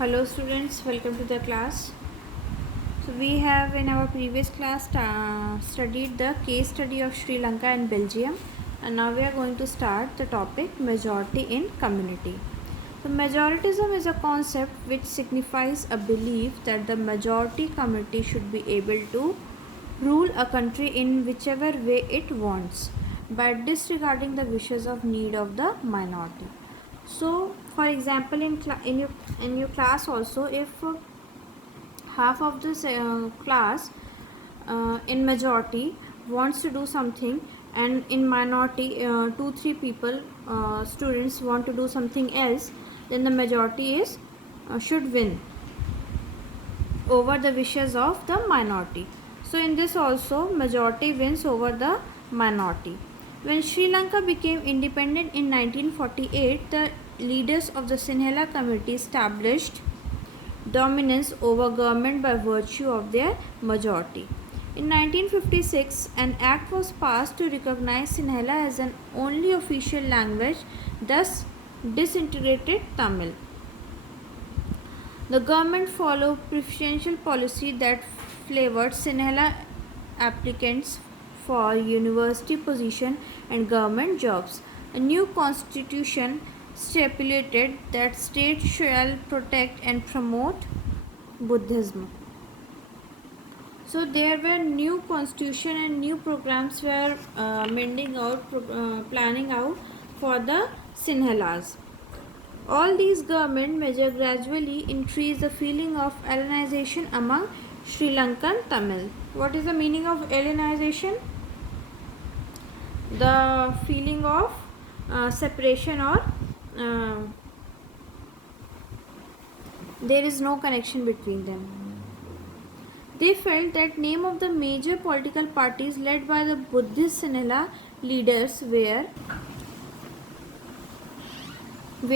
Hello students, welcome to the class. So we have in our previous class studied the case study of Sri Lanka and Belgium, and now we are going to start the topic majority in community. So majoritism is a concept which signifies a belief that the majority community should be able to rule a country in whichever way it wants by disregarding the wishes of need of the minority. So for example, in your class also, if half of this class in majority wants to do something, and in minority 2-3 people students want to do something else, then the majority is should win over the wishes of the minority. So in this also majority wins over the minority. When Sri Lanka became independent in 1948, the leaders of the Sinhala community established dominance over government by virtue of their majority. In 1956, an act was passed to recognize Sinhala as an only official language, thus disintegrated Tamil. The government followed preferential policy that favored Sinhala applicants for university position and government jobs. A new constitution stipulated that states shall protect and promote Buddhism. So there were new constitution and new programs were planning out for the Sinhalas. All these government measures gradually increased the feeling of alienation among Sri Lankan Tamil. What is the meaning of alienation? The feeling of separation, or there is no connection between them. They felt that name of the major political parties led by the Buddhist Sinhala leaders were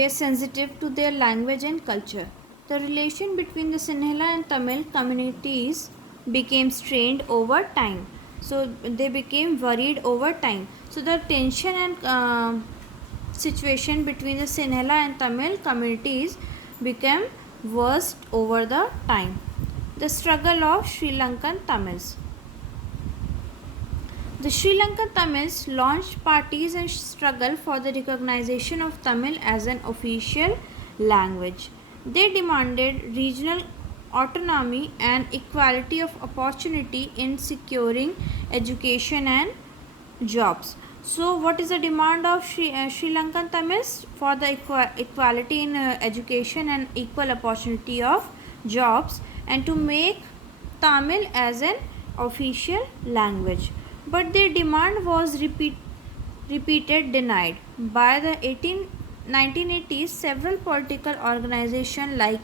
sensitive to their language and culture. The relation between the Sinhala and Tamil communities became strained over time. So they became worried over time. So the tension and situation between the Sinhala and Tamil communities became worse over the time. The struggle of Sri Lankan Tamils. The Sri Lankan Tamils launched parties and struggle for the recognition of Tamil as an official language. They demanded regional autonomy and equality of opportunity in securing education and jobs. So what is the demand of Sri Lankan Tamils? For the equality in education and equal opportunity of jobs, and to make Tamil as an official language. But their demand was repeated denied. By the 1980s, several political organizations like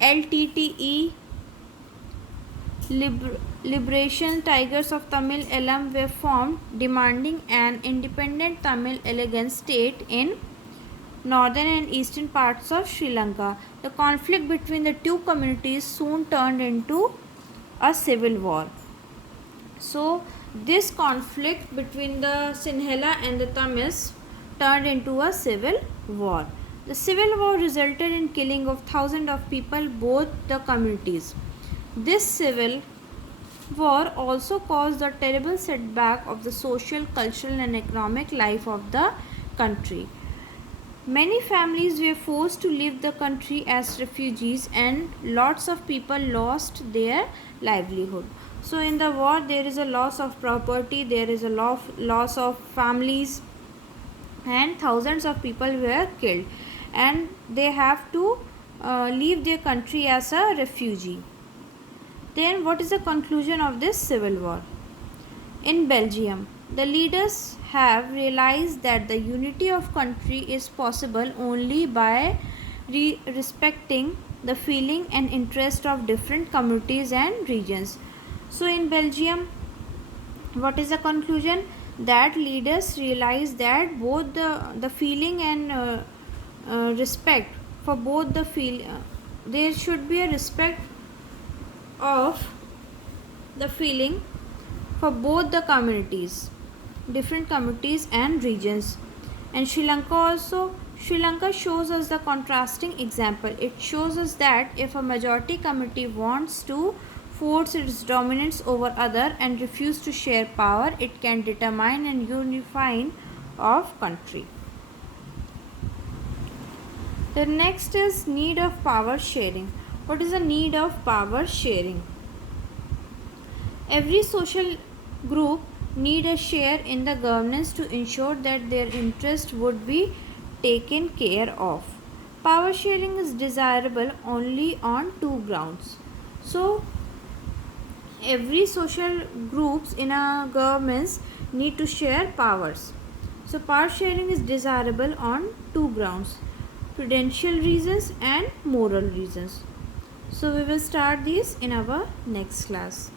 LTTE, Liberation Tigers of Tamil Eelam, were formed, demanding an independent Tamil elegant state in northern and eastern parts of Sri Lanka. The conflict between the two communities soon turned into a civil war. So this conflict between the Sinhala and the Tamils turned into a civil war. The civil war resulted in killing of thousands of people both the communities. This civil war also caused the terrible setback of the social, cultural and economic life of the country. Many families were forced to leave the country as refugees, and lots of people lost their livelihood. So in the war there is a loss of property, there is a loss of families, and thousands of people were killed, and they have to leave their country as a refugee. Then what is the conclusion of this civil war? In Belgium, the leaders have realized that the unity of country is possible only by respecting the feeling and interest of different communities and regions. So in Belgium, what is the conclusion? That leaders realize that both the feeling and respect for both the there should be a respect of the feeling for both the communities, different communities and regions. And Sri Lanka also Sri Lanka shows us the contrasting example. It shows us that if a majority committee wants to force its dominance over other and refuse to share power, it can determine and unifying of country. The next is need of power sharing. What is the need of power sharing? Every social group need a share in the governance to ensure that their interest would be taken care of. Power sharing is desirable only on two grounds. So every social groups in a governments need to share powers. So power sharing is desirable on two grounds: prudential reasons and moral reasons. So we will start these in our next class.